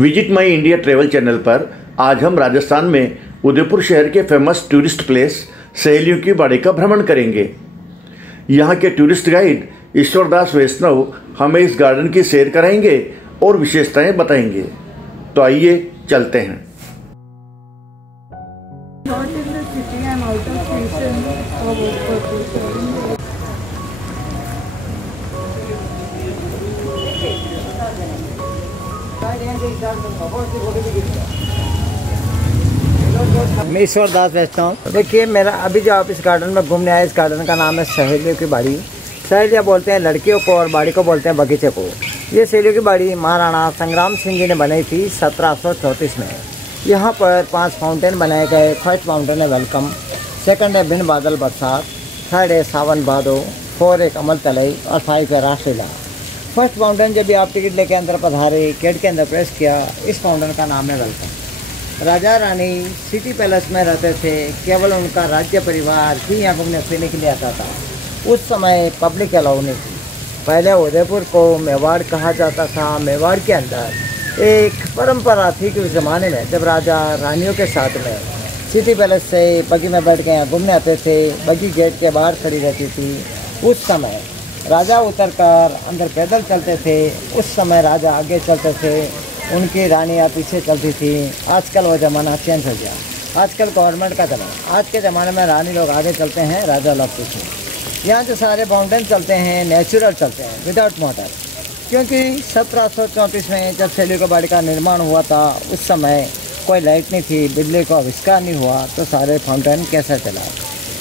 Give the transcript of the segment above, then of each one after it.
Visit my India travel channel पर आज हम राजस्थान में उदयपुर शहर के फेमस टूरिस्ट प्लेस सहेलियों की बाड़ी का भ्रमण करेंगे। यहाँ के टूरिस्ट गाइड ईश्वरदास वैष्णव हमें इस गार्डन की सैर कराएंगे और विशेषताएं बताएंगे। तो आइए चलते हैं। मैं ईश्वरदास वैष्णव। देखिए, मेरा अभी जो आप इस गार्डन में घूमने आए, इस गार्डन का नाम है सहेलियों की बाड़ी। सहेलियाँ बोलते हैं लड़कियों को और बाड़ी को बोलते हैं बगीचे को। ये सहेलियों की बाड़ी महाराणा संग्राम सिंह जी ने बनाई थी 1734 में। यहाँ पर 5 फाउंटेन बनाए गए। फर्स्ट फाउंटेन है वेलकम, सेकंड है बिन बादल बरसात, थर्ड है सावन भादो, 4 है कमल तलई और 5 है रासलीला। फर्स्ट फाउंटेन जब भी आप टिकट लेके अंदर पधारे, गेट के अंदर प्रेस किया, इस फाउंटेन का नाम है welcome. Raja Rani city palace में रहते थे। केवल उनका राज्य परिवार ही यहाँ घूमने फिरने के लिए आता था। उस समय पब्लिक अलाउ नहीं थी। पहले उदयपुर को मेवाड़ कहा जाता था। मेवाड़ के अंदर एक परंपरा थी कि उस ज़माने में जब राजा रानियों के साथ में सिटी पैलेस से बगी में बैठ के यहाँ घूमने आते थे, बगी गेट के बाहर खड़ी रहती थी। उस समय राजा उतरकर अंदर पैदल चलते थे। उस समय राजा आगे चलते थे, उनकी रानियाँ पीछे चलती थी। आजकल वो ज़माना चेंज हो गया। आजकल गवर्नमेंट का ज़माना। आज के ज़माने में रानी लोग आगे चलते हैं, राजा लोग पीछे। यहाँ जो सारे फाउंटेन चलते हैं नेचुरल चलते हैं, विदाउट मोटर। क्योंकि 1734 में जब सहेलियों की बाड़ी का निर्माण हुआ था, उस समय कोई लाइट नहीं थी, बिजली का आविष्कार नहीं हुआ, तो सारे फाउंटेन कैसा चला।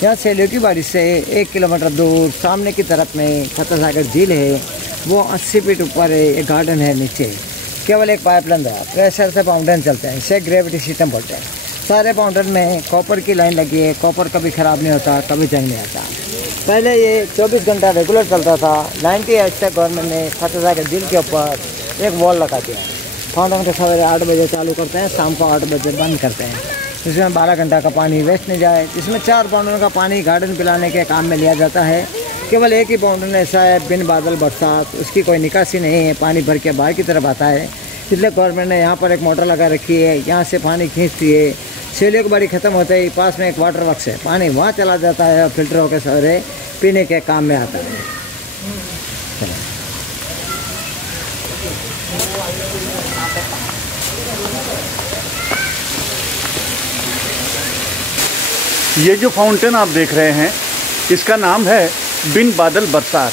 यहाँ सहेलियों की बाड़ी से 1 किलोमीटर दूर सामने की तरफ में खतरसागर झील है। वो 80 फीट ऊपर है। एक गार्डन है नीचे, केवल एक पाइपलाइन है, प्रेशर से फाउंटेन चलते हैं। इसे ग्रेविटी सिस्टम बोलते हैं। सारे फाउंटेन में कॉपर की लाइन लगी है। कॉपर कभी ख़राब नहीं होता, कभी जंग नहीं आता। पहले ये 24 घंटा रेगुलर चलता था। 98 से गवर्नमेंट ने खतरसागर झील के ऊपर एक वॉल लगा दिया। फाउंटेन को सवेरे 8 बजे चालू करते हैं, शाम को 8 बजे बंद करते हैं। इसमें 12 घंटा का पानी वेस्ट नहीं जाए। इसमें 4 फाउंटेन का पानी गार्डन पिलाने के काम में लिया जाता है। केवल एक ही फाउंटेन ऐसा है बिन बादल बरसात, उसकी कोई निकासी नहीं है, पानी भर के बाहर की तरफ आता है। इसलिए गवर्नमेंट ने यहाँ पर एक मोटर लगा रखी है, यहाँ से पानी खींचती है। सहेलियों की बाड़ी ख़त्म होते ही पास में एक वाटर वर्क्स है, पानी वहाँ चला जाता है और फिल्टर होकर सवेरे पीने के काम में आता है। ये जो फाउंटेन आप देख रहे हैं, इसका नाम है बिन बादल बरसात।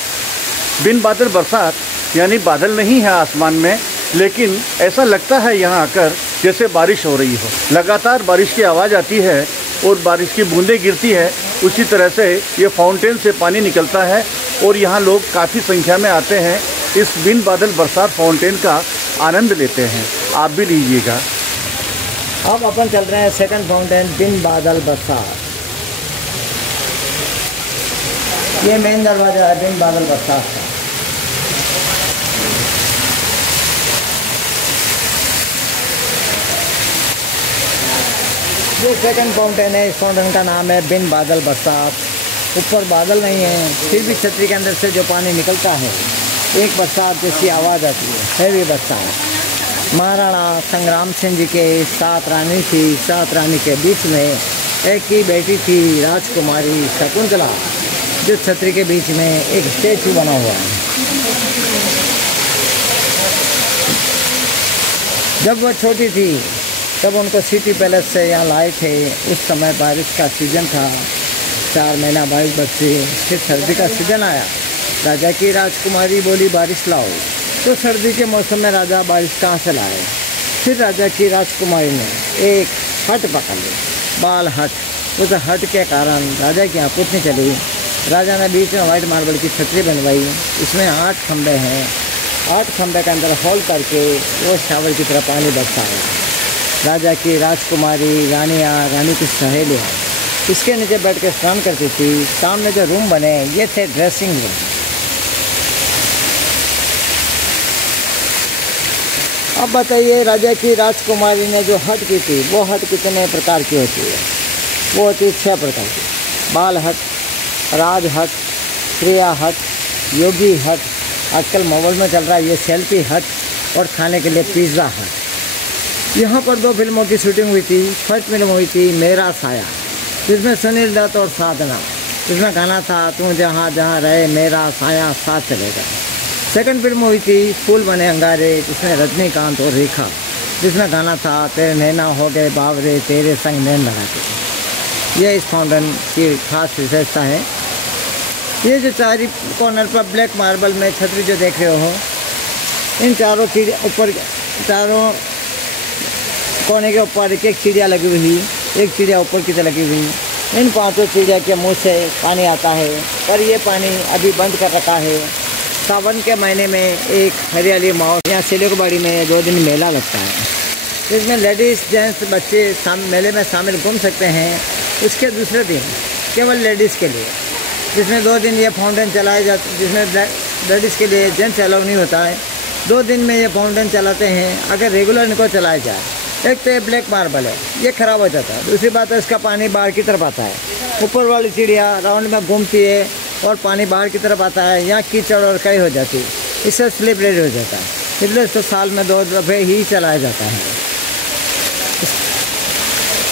बिन बादल बरसात यानी बादल नहीं है आसमान में, लेकिन ऐसा लगता है यहाँ आकर जैसे बारिश हो रही हो। लगातार बारिश की आवाज़ आती है और बारिश की बूंदें गिरती है। उसी तरह से ये फाउंटेन से पानी निकलता है और यहाँ लोग काफ़ी संख्या में आते हैं। इस बिन बादल बरसात फाउंटेन का आनंद लेते हैं। आप भी लीजिएगा। अब अपन चल रहे हैं सेकंड फाउंटेन बिन बादल बरसात। ये मेन दरवाजा है बिन बादल बरसात का। ये सेकंड फाउंटेन है। इस फाउंटेन का नाम है बिन बादल बरसात। ऊपर बादल नहीं है, फिर भी छतरी के अंदर से जो पानी निकलता है, एक बरसात जैसी आवाज़ आती है, हैवी बरसात। महाराणा संग्राम सिंह जी के 7 रानी थी। 7 रानी के बीच में एक ही बेटी थी, राजकुमारी शकुंतला, जो छतरी के बीच में एक स्टैचू बना हुआ है। जब वह छोटी थी तब उनको सिटी पैलेस से यहाँ लाए थे। उस समय बारिश का सीज़न था, 4 महीना बारिश बरसी। फिर सर्दी का सीज़न आया। राजा की राजकुमारी बोली बारिश लाओ, तो सर्दी के मौसम में राजा बारिश कहाँ से लाए। फिर राजा की राजकुमारी ने एक हट पकड़ ली, बाल हट। उस हट के कारण राजा की यहाँ पुतनी चली। राजा ने बीच में वाइट मार्बल की छतरी बनवाई। इसमें 8 खंभे हैं। 8 खंभे के अंदर होल करके वो शावर की तरह पानी बरसा है। राजा की राजकुमारी, रानियाँ, रानी की सहेलियाँ इसके नीचे बैठ के स्नान करती थी। सामने जो रूम बने ये थे ड्रेसिंग रूम। अब बताइए, राजा की राजकुमारी ने जो हट की थी, वो हट कितने प्रकार की होती है? वो होती है 6 प्रकार की। बाल हट, राज हट, प्रिया हट, योगी हट, आजकल मोबाइल में चल रहा है ये सेल्फी हट, और खाने के लिए पिज़्ज़ा हट। यहाँ पर 2 फिल्मों की शूटिंग हुई थी। फर्स्ट फिल्म हुई थी मेरा साया, जिसमें सुनील दत्त और साधना, जिसमें गाना था तू जहाँ जहाँ रहे मेरा साया साथ चलेगा। सेकंड फिल्म हुई थी फूल बने अंगारे, जिसमें रजनीकांत और रेखा, जिसमें गाना था तेरे नैना हो गए बावरे तेरे संग नैन लगा के। ये इस फाउंटेन की खास विशेषता है। ये जो चारी कॉर्नर पर ब्लैक मार्बल में छतरी जो देख रहे हो, इन चारों चिड़िया ऊपर, चारों कोने के ऊपर एक चिड़िया लगी हुई, एक चिड़िया ऊपर की तरफ लगी हुई। इन 5 चिड़िया के मुंह से पानी आता है, पर ये पानी अभी बंद कर रखा है। सावन के महीने में एक हरियाली माहौल, यहाँ सिलीगुड़ी में 2 दिन मेला लगता है। इसमें लेडीज़ जेंट्स बच्चे मेले में शामिल घूम सकते हैं। उसके दूसरे दिन केवल लेडीज़ के लिए, जिसमें 2 दिन ये फाउंटेन चलाए जाते, जिसमें लेडीज़ के लिए जेंट्स अलाउ नहीं होता है। 2 दिन में ये फाउंटेन चलाते हैं अगर रेगुलर इनको चलाया जाए। एक तो ये ब्लैक मार्बल है, ये ख़राब हो जाता है। दूसरी बात है इसका पानी बाहर की तरफ आता है। ऊपर वाली चिड़िया राउंड में घूमती है और पानी बाहर की तरफ आता है, यहाँ कीचड़ और कई हो जाती है, इससे स्लिप रेड हो जाता है। इसलिए इसको साल में 2 दफ़े ही चलाया जाता है।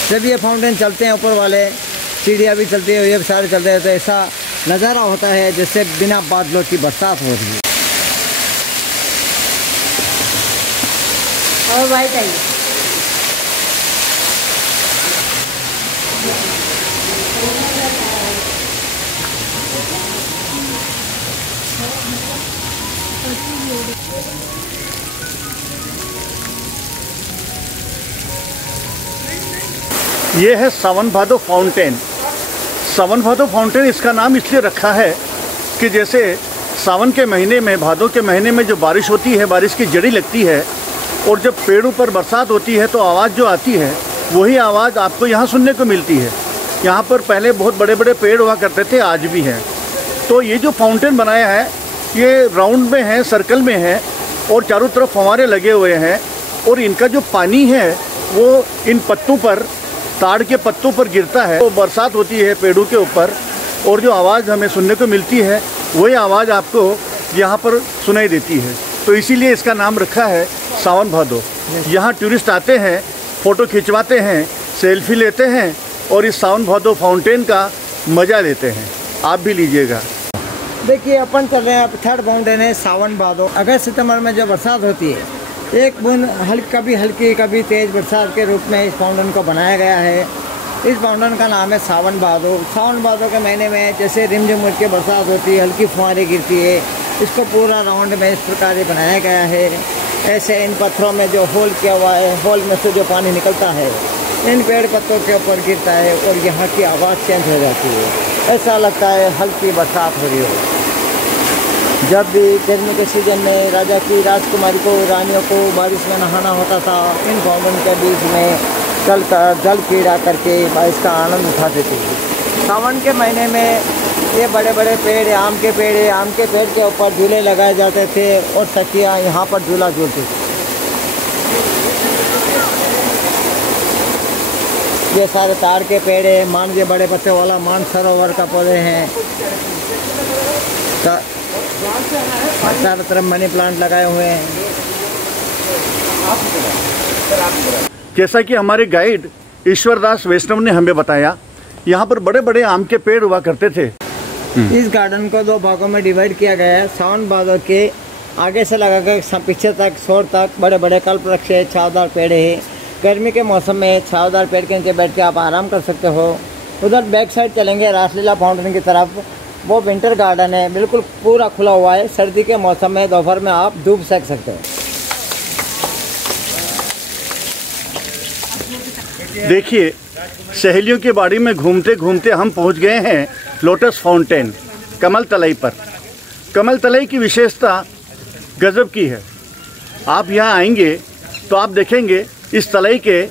जब ये फाउंटेन चलते हैं ऊपर वाले, चिड़िया भी चलती है, ये भी सारे चलते हैं, तो ऐसा नज़ारा होता है जैसे बिना बादलों की बरसात हो रही है। और वाइट आई ये है सावन भादो फाउंटेन। सावन भादो फाउंटेन इसका नाम इसलिए रखा है कि जैसे सावन के महीने में, भादों के महीने में जो बारिश होती है, बारिश की जड़ी लगती है और जब पेड़ों पर बरसात होती है तो आवाज़ जो आती है वही आवाज़ आपको यहाँ सुनने को मिलती है। यहाँ पर पहले बहुत बड़े बड़े पेड़ हुआ करते थे, आज भी हैं। तो ये जो फाउंटेन बनाया है ये राउंड में है, सर्कल में है और चारों तरफ फव्वारे लगे हुए हैं और इनका जो पानी है वो इन पत्तों पर, ताड़ के पत्तों पर गिरता है। तो बरसात होती है पेड़ों के ऊपर और जो आवाज़ हमें सुनने को मिलती है वही आवाज़ आपको यहाँ पर सुनाई देती है। तो इसीलिए इसका नाम रखा है सावन भादो। यहाँ टूरिस्ट आते हैं, फ़ोटो खिंचवाते हैं, सेल्फी लेते हैं और इस सावन भादो फाउंटेन का मज़ा लेते हैं। आप भी लीजिएगा। देखिए अपन चल रहे हैं, 3rd फाउंटेन है सावन भादो। अगस्त सितंबर में जो बरसात होती है, एक बूंद कभी हल्की कभी तेज़ बरसात के रूप में इस फाउंटेन को बनाया गया है। इस फाउंटेन का नाम है सावन भादो। सावन भादो के महीने में जैसे रिमझिम उठ के बरसात होती है, हल्की फुहारें गिरती है, इसको पूरा राउंड में इस प्रकार ही बनाया गया है। ऐसे इन पत्थरों में जो होल किया हुआ है, होल में से जो पानी निकलता है इन पेड़ पत्तों के ऊपर गिरता है और यहाँ की आवाज़ चेंज हो जाती है। ऐसा लगता है हल्की बरसात हो रही हो। जब भी गर्मी के सीजन में राजा की राजकुमारी को, रानियों को बारिश में नहाना होता था, इन फाउंटेन के बीच में चल कर जल क्रीड़ा करके बारिश का आनंद उठाते थे। सावन के महीने में ये बड़े बड़े पेड़, आम के पेड़ के ऊपर झूले लगाए जाते थे और सखियाँ यहाँ पर झूला झूलती थी। ये सारे ताड़ के पेड़ है, मान के बड़े पत्ते वाला मानसरोवर का पौधे हैं। चारों तरफ मनी प्लांट लगाए हुए हैं। जैसा कि हमारे गाइड ईश्वरदास वैष्णव ने हमें बताया, यहाँ पर बड़े बड़े आम के पेड़ हुआ करते थे। इस गार्डन को 2 भागों में डिवाइड किया गया है। सावन भादो के आगे से लगाकर पीछे तक, छोर तक बड़े बड़े कल्प वृक्ष है, छावदार पेड़ है। गर्मी के मौसम में छावदार पेड़ के नीचे बैठ के आप आराम कर सकते हो। उधर बैक साइड चलेंगे रासलीला फाउंटेन की तरफ, वो विंटर गार्डन है, बिल्कुल पूरा खुला हुआ है। सर्दी के मौसम में दोपहर में आप धूप सेक सकते हो। देखिए, सहेलियों की बाड़ी में घूमते घूमते हम पहुंच गए हैं लोटस फाउंटेन, कमल तलाई पर। कमल तलाई की विशेषता गजब की है। आप यहाँ आएंगे तो आप देखेंगे इस तलाई के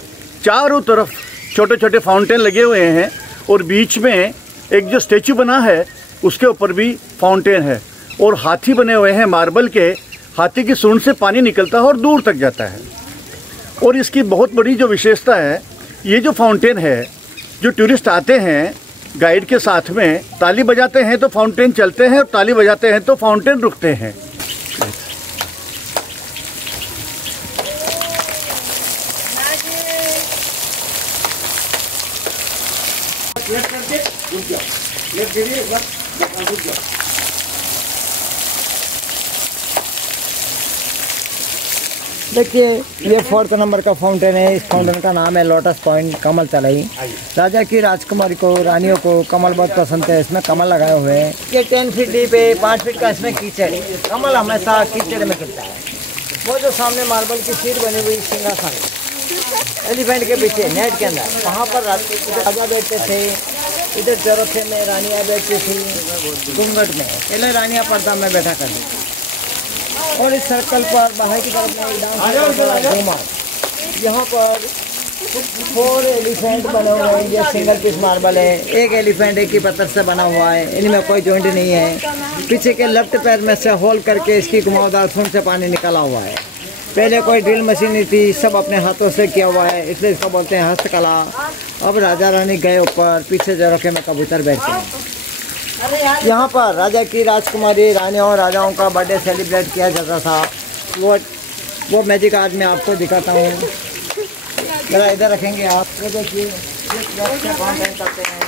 चारों तरफ छोटे छोटे फाउंटेन लगे हुए हैं और बीच में एक जो स्टैचू बना है उसके ऊपर भी फाउंटेन है और हाथी बने हुए हैं मार्बल के। हाथी की सूंड से पानी निकलता है और दूर तक जाता है। और इसकी बहुत बड़ी जो विशेषता है, ये जो फाउंटेन है, जो टूरिस्ट आते हैं गाइड के साथ में, ताली बजाते हैं तो फाउंटेन चलते हैं और ताली बजाते हैं तो फाउंटेन रुकते हैं। लेफ्ट करके रुक जाओ, लेफ्ट गिरिए एक बार, रुक जाओ। देखिए ये 4th नंबर का फाउंटेन है। इस फाउंटेन का नाम है लोटस पॉइंट कमल तलाई। राजा की राजकुमारी को, रानियों को कमल बहुत पसंद है। इसमें कमल लगाए हुए हैं। ये 10 फीट डीप है, 5 फीट का इसमें कीचड़ है। कमल हमेशा कीचड़ में खिलता है। वो जो सामने मार्बल की सीट बनी हुई सिंहासन एलिफेंट के पीछे नेट के अंदर, वहाँ पर राजा बैठते थे। इधर चौरखे में रानियाँ बैठती थी घूंघट में। पहले रानियाँ पर्दा में बैठा करती थी। और इस सर्कल पर बाहर की तरफ में डांस घूमा। यहाँ पर 4 एलिफेंट बने हुए हैं। ये सिंगल पीस मार्बल है। एक एलिफेंट एक ही पत्थर से बना हुआ है। इनमें कोई जॉइंट नहीं है। पीछे के लेफ्ट पैर में से होल करके इसकी घुमावदार सूंड से पानी निकला हुआ है। पहले कोई ड्रिल मशीन नहीं थी, सब अपने हाथों से किया हुआ है, इसलिए इसको बोलते हैं हस्तकला। अब राजा रानी गए ऊपर, पीछे झरोखे में कबूतर बैठते हैं। यहाँ पर राजा की राजकुमारी, रानियों और राजाओं का बर्थडे सेलिब्रेट किया जाता था। वो मैजिक आज मैं आपको दिखाता हूँ। जरा इधर रखेंगे आप। ये देखिए फाउंटेन करते हैं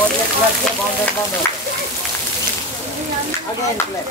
और ये क्लच से फाउंटेन बंद होता है। Again clutch.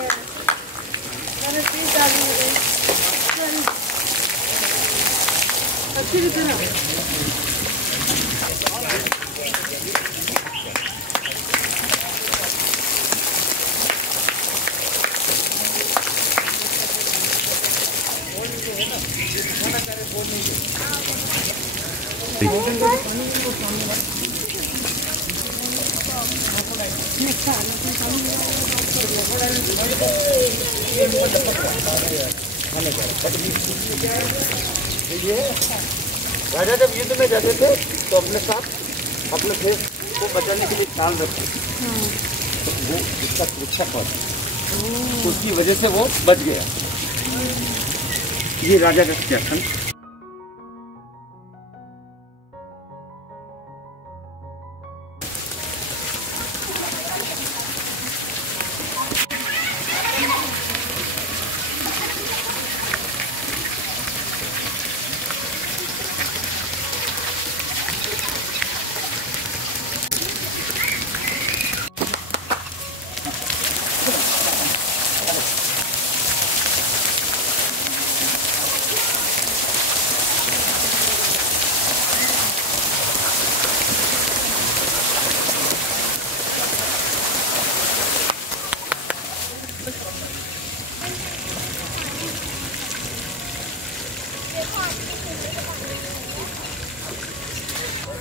राजा जब युद्ध में जाते थे तो अपने साथ अपने देश को बचाने के लिए ख्याल रखते थे। वो उसका सुरक्षा पड़ा, उसकी वजह से वो बच गया। ये राजा का सिंहासन।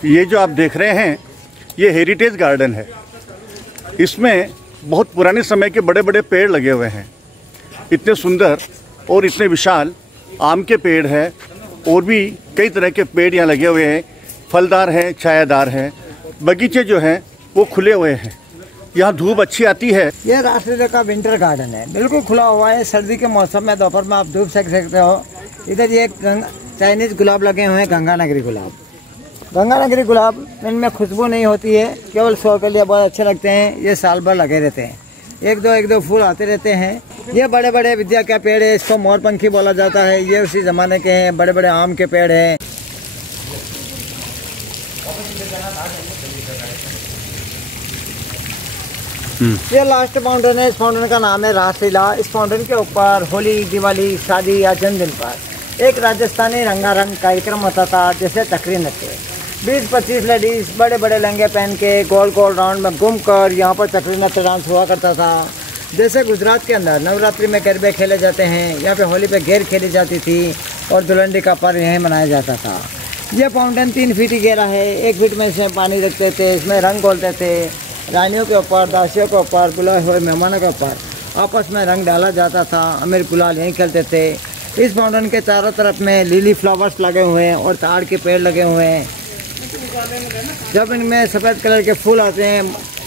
ये जो आप देख रहे हैं ये हेरिटेज गार्डन है। इसमें बहुत पुराने समय के बड़े बड़े पेड़ लगे हुए हैं। इतने सुंदर और इतने विशाल आम के पेड़ हैं और भी कई तरह के पेड़ यहाँ लगे हुए हैं। फलदार हैं, छायादार हैं। बगीचे जो हैं वो खुले हुए हैं। यहाँ धूप अच्छी आती है। ये राष्ट्रीय का विंटर गार्डन है, बिल्कुल खुला हुआ है। सर्दी के मौसम में दोपहर में आप धूप सेक सकते हो। इधर ये चाइनीज गुलाब लगे हुए हैं, गंगानगरी गुलाब। गंगानगरी गुलाब, इनमें खुशबू नहीं होती है, केवल शो के लिए बहुत अच्छे लगते हैं। ये साल भर लगे रहते हैं, एक दो फूल आते रहते हैं। ये बड़े बड़े विद्या का पेड़ है, इसको मोरपंखी बोला जाता है। ये उसी जमाने के हैं, बड़े बड़े आम के पेड़ हैं। ये लास्ट फाउंटेन है। इस फाउंटेन का नाम है रासलीला। इस फाउंटेन के ऊपर होली, दिवाली, शादी या जन्मदिन पर एक राजस्थानी रंगारंग कार्यक्रम होता था, जैसे चक्री नृत्य। 20-25 लेडीज बड़े बड़े लहंगे पहन के गोल गोल राउंड में घूमकर यहाँ पर चक्री नृत्य डांस हुआ करता था। जैसे गुजरात के अंदर नवरात्रि में गरबे खेले जाते हैं, यहाँ पे होली पे गेर खेली जाती थी और दुल्हन का पर्व यहीं मनाया जाता था। यह फाउंटेन 3 फीट गहरा है। 1 फीट में इसमें पानी रखते थे, इसमें रंग घोलते थे। रानियों के ऊपर, दासियों के ऊपर, बुलाए हुए मेहमानों के ऊपर आपस में रंग डाला जाता था। अमीर गुलाल यहीं खेलते थे। इस फाउंटेन के चारों तरफ में लिली फ्लावर्स लगे हुए हैं और ताड़ के पेड़ लगे हुए हैं। जब इनमें सफ़ेद कलर के फूल आते हैं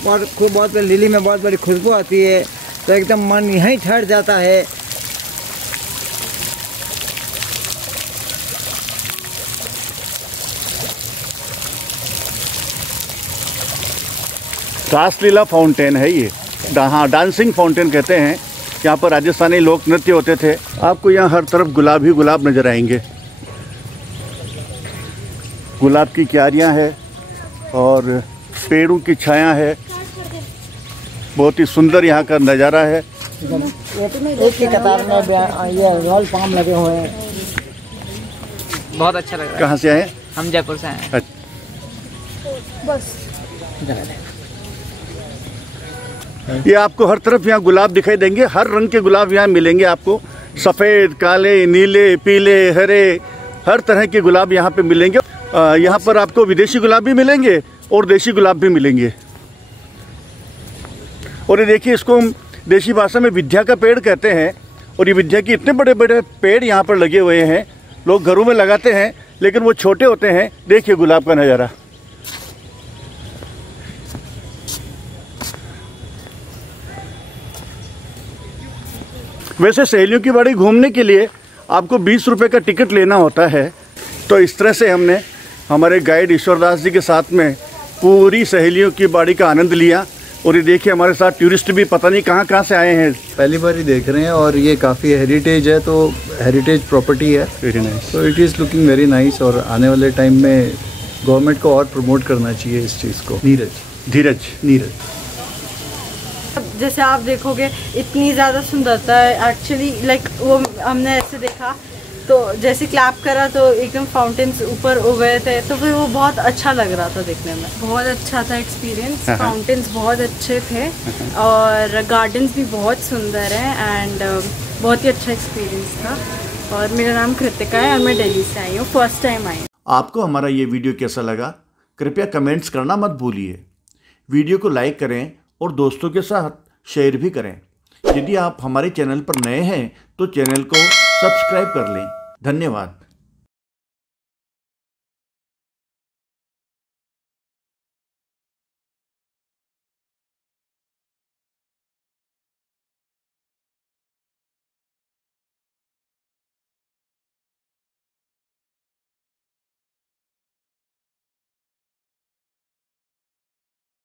और बहुत लिली में बहुत बड़ी खुशबू आती है, तो एकदम मन यहीं ठहर जाता है। रासलीला फाउंटेन है ये। हाँ, डांसिंग फाउंटेन कहते हैं। यहाँ पर राजस्थानी लोक नृत्य होते थे। आपको यहाँ हर तरफ गुलाब ही गुलाब नजर आएंगे। गुलाब की क्यारियाँ है और पेड़ों की छाया है। बहुत ही सुंदर यहाँ का नज़ारा है। एक ही कतार में ये रॉयल पाम लगे हुए हैं। बहुत अच्छा लग रहा है। कहाँ से आए? हम जयपुर से आए हैं। बस ये आपको हर तरफ यहाँ गुलाब दिखाई देंगे। हर रंग के गुलाब यहाँ मिलेंगे आपको। सफ़ेद, काले, नीले, पीले, हरे, हर तरह के गुलाब यहाँ पे मिलेंगे। यहाँ पर आपको विदेशी गुलाब भी मिलेंगे और देशी गुलाब भी मिलेंगे। और ये देखिए, इसको हम देशी भाषा में विद्या का पेड़ कहते हैं। और ये विद्या के इतने बड़े बड़े पेड़ यहाँ पर लगे हुए हैं। लोग घरों में लगाते हैं लेकिन वो छोटे होते हैं। देखिए गुलाब का नज़ारा। वैसे सहेलियों की बाड़ी घूमने के लिए आपको 20 रुपये का टिकट लेना होता है। तो इस तरह से हमने हमारे गाइड ईश्वरदास जी के साथ में पूरी सहेलियों की बाड़ी का आनंद लिया। और ये देखिए, हमारे साथ टूरिस्ट भी पता नहीं कहाँ से आए हैं, पहली बार ही देख रहे हैं। और ये काफ़ी हेरिटेज है, तो हेरिटेज प्रॉपर्टी है। Very nice. तो it is looking very nice. और आने वाले टाइम में गवर्नमेंट को और प्रमोट करना चाहिए इस चीज़ को। नीरज जैसे आप देखोगे इतनी ज़्यादा सुंदरता है एक्चुअली। लाइक वो हमने ऐसे देखा तो जैसे क्लैप करा तो एकदम फाउंटेन्स ऊपर हो गए थे, तो फिर वो बहुत अच्छा लग रहा था देखने में। बहुत अच्छा था एक्सपीरियंस। फाउंटेन्स बहुत अच्छे थे और गार्डन्स भी बहुत सुंदर हैं एंड बहुत ही अच्छा एक्सपीरियंस था। और मेरा नाम कृतिका है और मैं दिल्ली से आई हूँ, फर्स्ट टाइम आई हूँ। आपको हमारा ये वीडियो कैसा लगा कृपया कमेंट्स करना मत भूलिए। वीडियो को लाइक करें और दोस्तों के साथ शेयर भी करें। यदि आप हमारे चैनल पर नए हैं तो चैनल को सब्सक्राइब कर लें। धन्यवाद।